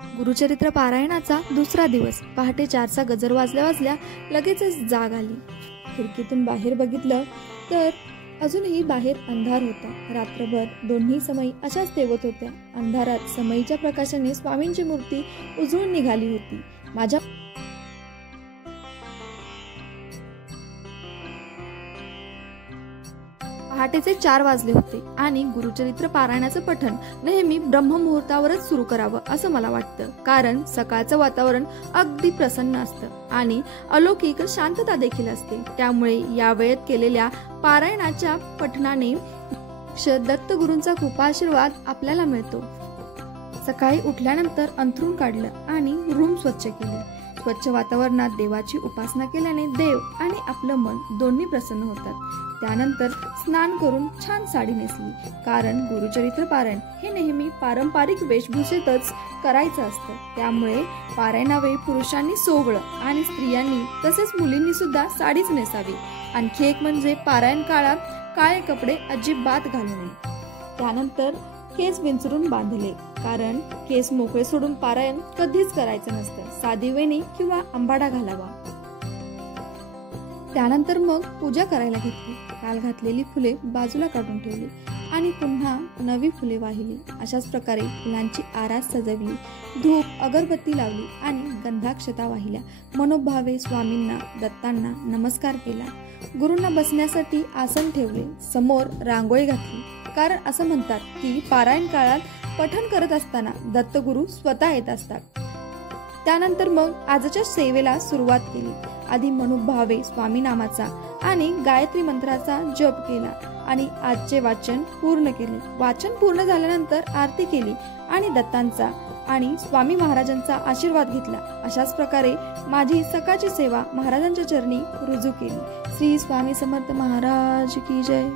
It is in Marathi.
गुरुचरित्र पारायणाचा दुसरा दिवस. पहाटे 4चा गजर वाजल्या वाजल्या लगेचच जाग आली. खिडकीतून बाहेर बघितलं तर अजूनही बाहेर अंधार होता. रात्रभर दोन्ही समई अशाच तेवत होत्या. अंधारात समईच्या प्रकाशाने स्वामींची मूर्ती उजळून निघाली होती. माझ्या पहाटेचे 4 वाजले होते आणि गुरुचरित्र पारायणाचं पठण नेहमी ब्रह्ममुहूर्तावरच सुरू करावं असं मला वाटतं. कारण सकाळचं वातावरण अगदी प्रसन्न असतं आणि अलौकिक शांतता देखील असते. त्यामुळे या वेळेत केलेल्या पारायणाच्या पठणाने दत्तगुरूंचा कृपा आशीर्वाद आपल्याला मिळतो. सकाळी उठल्यानंतर अंथरूण काढलं आणि रूम स्वच्छ केली. स्वच्छ वातावरणात देवाची उपासना केल्याने देव आणि आपलं मन दोन्ही प्रसन्न होतात. त्यानंतर स्नान करून छान साडी नेसली. कारण गुरुचरित्र पारायण हे नेहमी पारंपरिक वेशभूषेतच करायचं असतं. त्यामुळे पारायणावेळी पुरुषांनी सोवळं आणि स्त्रियांनी तसेच मुलींनी सुद्धा साडीच नेसावी. आणखी एक म्हणजे पारायण काळात काळे कपडे अजिबात घालू नये. त्यानंतर केस विंचरून बांधले. कारण केस मोकळे सोडून पारायण कधीच करायचं नसतं. साधी वेणी किंवा अंबाडा घालावा. त्यानंतर मग पूजा करायला घेतली. काल घातलेली फुले बाजूला काढून ठेवली आणि पुन्हा नवी फुले वाहिली. अशाच प्रकारे फुलांची आरास सजवली. धूप अगरबत्ती लावली आणि गंधाक्षता वाहिल्या. मनोभावे स्वामींना दत्तांना नमस्कार केला. गुरूंना बसण्यासाठी आसन ठेवले. समोर रांगोळी घातली. कारण असं म्हणतात की पारायण काळात पठण करत असताना दत्तगुरू स्वतः येत असतात. त्यानंतर मग आजच्या सेवेला सुरुवात केली. आधी मनोभावे स्वामी नामाचा आणि गायत्री मंत्राचा जप केला आणि आजचे वाचन पूर्ण केले. वाचन पूर्ण झाल्यानंतर आरती केली आणि दत्तांचा आणि स्वामी महाराजांचा आशीर्वाद घेतला. अशाच प्रकारे माझी सकाळची सेवा महाराजांच्या चरणी रुजू केली. श्री स्वामी समर्थ महाराज की जय.